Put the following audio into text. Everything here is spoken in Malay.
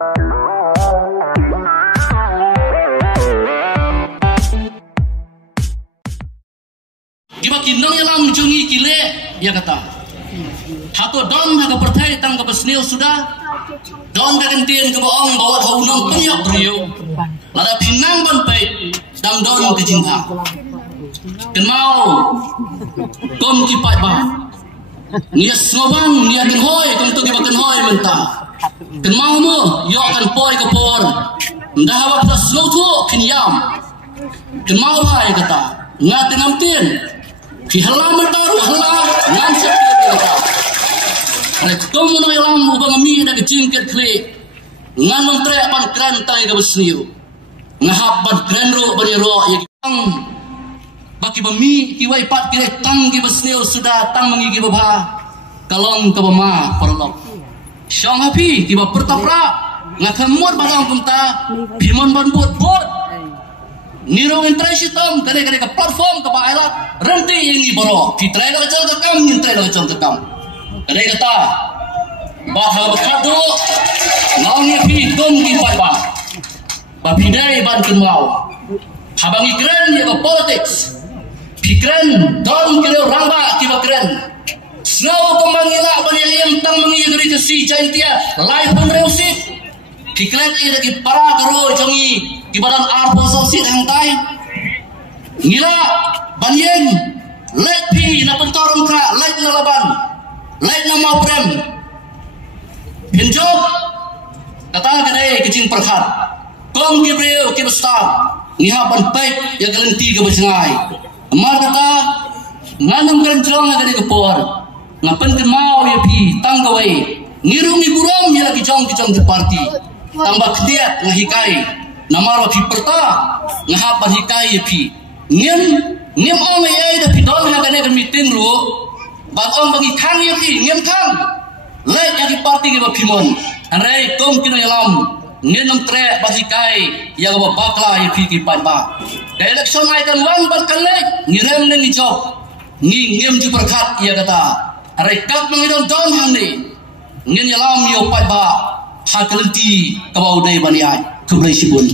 Giba kinong yalam jungi kile ya kata. Hato don haga pertai tang ke besnil sudah. Don kagentin ke boong bawa haunong penyok beriu. Lada pinang ban pait dam don ke cinta. Kenmau kom kipat ba. Nia sloban nia kenhoi kom tu giba kenhoi mentah. Kenmau mo yo kan poi ke por. Ndah hawa plus slow tu kenyam. Kenmau hai kata. Ngat ngamtin. Ki halam mentar halam ngan sekali kata. Ada kamu nak yalam ubang mi dah kecingkat klik. Ngan mentre pan kran tai ke besniu. Ngahap pan kran ro bani ro yang baki bami kiwai pat kira tang ki besniu sudah tang mengi ki baba kalong ke bama perlok. Syang hapi ki ba pertapra ngakamur balang kumta bimon ban bot nirong interest tom kare-kare ke platform ke bailat renti yang ni boro kita dah kacau ke kam nyintai dah kacau ke kam kare kata bah hal berkado ngau ni pi kom ki pai ba pidai ban kenmau habang ikren ya ke politics pikren don kilo ramba ki bakren snow kembangila ban yang tang mengi dari si caintia live penreusif pikren ini lagi para karo jongi di badan arpo sosit hangtai ngila banyen let pi na pentorom ka let na laban let na mau prem pinjok kata kadai kecing perkhat kong kibreu kibestar ngihapan pek ya kelenti ke besengai amar kata nganam kerencong ngade kepor ngapen ke mau ya pi tanggawai ngirung iburom ya lagi jong di parti tambah kediat ngahikai namaro pi perta ngahap hikai pi ngem om ai da pi don ha kane meeting lu bang om bagi khang ye pi ngem khang le ya di party ke pimon anrai kom kino yalam ngem tre bagi kai ya ba bakla ye pi ki parba election ai kan wan ban kan le ngirem ne ni job ni ngem ju perkhat ya kata anrai kap mangidon don hang ni ngem yalam yo parba ha kelenti kabau dei baniai kublai sibun